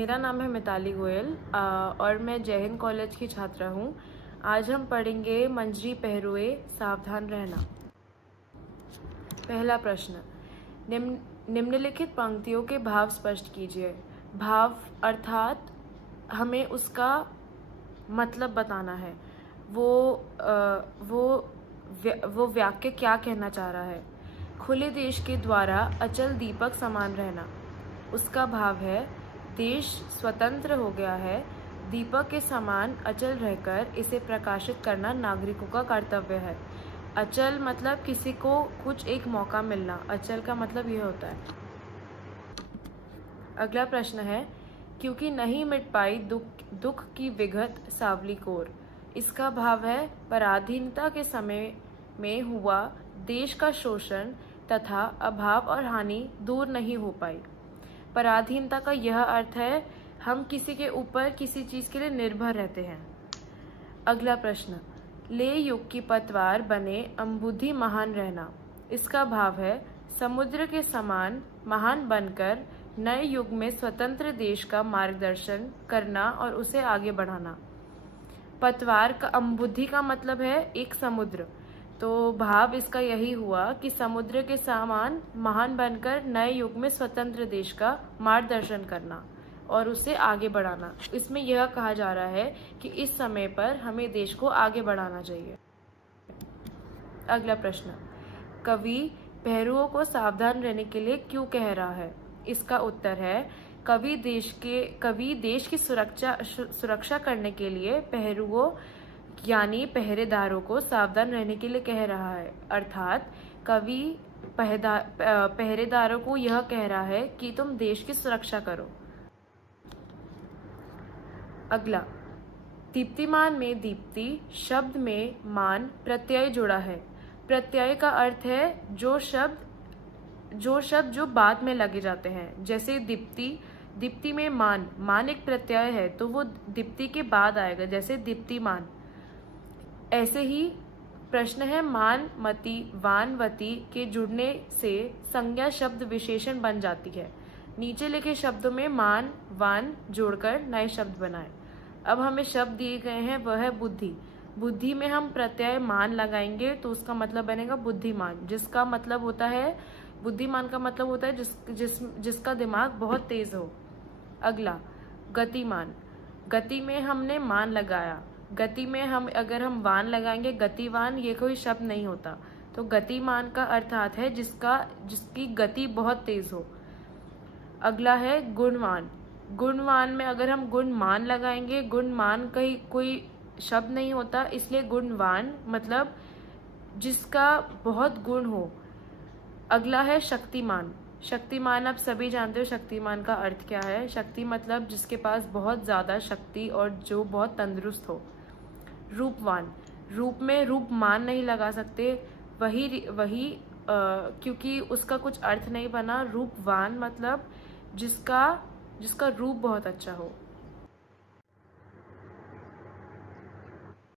मेरा नाम है मिताली गोयल और मैं जय हिंद कॉलेज की छात्रा हूँ। आज हम पढ़ेंगे मंजरी पहरुए सावधान रहना। पहला प्रश्न, निम्नलिखित पंक्तियों के भाव स्पष्ट कीजिए। भाव अर्थात हमें उसका मतलब बताना है। वो वाक्य क्या कहना चाह रहा है। खुले देश के द्वारा अचल दीपक समान रहना। उसका भाव है देश स्वतंत्र हो गया है, दीपक के समान अचल रहकर इसे प्रकाशित करना नागरिकों का कर्तव्य है। अचल मतलब किसी को कुछ एक मौका मिलना। अचल का मतलब यह होता है। अगला प्रश्न है, क्योंकि नहीं मिट पाई दुख की विघट सावली कोर। इसका भाव है पराधीनता के समय में हुआ देश का शोषण तथा अभाव और हानि दूर नहीं हो पाई। पराधीनता का यह अर्थ है हम किसी के ऊपर किसी चीज के लिए निर्भर रहते हैं। अगला प्रश्न, ले युग की पतवार बने अम्बुधि महान रहना। इसका भाव है समुद्र के समान महान बनकर नए युग में स्वतंत्र देश का मार्गदर्शन करना और उसे आगे बढ़ाना। पतवार का अम्बुधि का मतलब है एक समुद्र, तो भाव इसका यही हुआ कि समुद्र के समान महान बनकर नए युग में स्वतंत्र देश का मार्गदर्शन करना और उसे आगे बढ़ाना। इसमें यह कहा जा रहा है कि इस समय पर हमें देश को आगे बढ़ाना चाहिए। अगला प्रश्न, कवि पहरुओं को सावधान रहने के लिए क्यों कह रहा है। इसका उत्तर है कवि देश की सुरक्षा करने के लिए पहरुओं यानी पहरेदारों को सावधान रहने के लिए कह रहा है। अर्थात कवि पहरेदारों को यह कह रहा है कि तुम देश की सुरक्षा करो। अगला, दीप्तिमान में दीप्ति शब्द में मान प्रत्यय जुड़ा है। प्रत्यय का अर्थ है जो शब्द जो बाद में लगे जाते हैं। जैसे दीप्ति में मान एक प्रत्यय है तो वो दीप्ति के बाद आएगा, जैसे दीप्तिमान। ऐसे ही प्रश्न है मानमती वानवती के जुड़ने से संज्ञा शब्द विशेषण बन जाती है। नीचे लिखे शब्दों में मान वान जोड़कर नए शब्द बनाएं। अब हमें शब्द दिए गए हैं, वह है बुद्धि। बुद्धि में हम प्रत्यय मान लगाएंगे तो उसका मतलब बनेगा बुद्धिमान, जिसका मतलब होता है बुद्धिमान का मतलब होता है जिसका दिमाग बहुत तेज हो। अगला, गतिमान। गति में हमने मान लगाया। गति में अगर हम वान लगाएंगे, गतिवान, ये कोई शब्द नहीं होता। तो गतिमान का अर्थात है जिसकी गति बहुत तेज हो। अगला है गुणवान। गुणवान में अगर हम गुणमान लगाएंगे, गुणमान कोई शब्द नहीं होता, इसलिए गुणवान मतलब जिसका बहुत गुण हो। अगला है शक्तिमान। शक्तिमान आप सभी जानते हो शक्तिमान का अर्थ क्या है। शक्ति मतलब जिसके पास बहुत ज्यादा शक्ति और जो बहुत तंदुरुस्त हो। रूपवान, रूप में रूपमान नहीं लगा सकते, वही क्योंकि उसका कुछ अर्थ नहीं बना। रूपवान मतलब जिसका रूप बहुत अच्छा हो।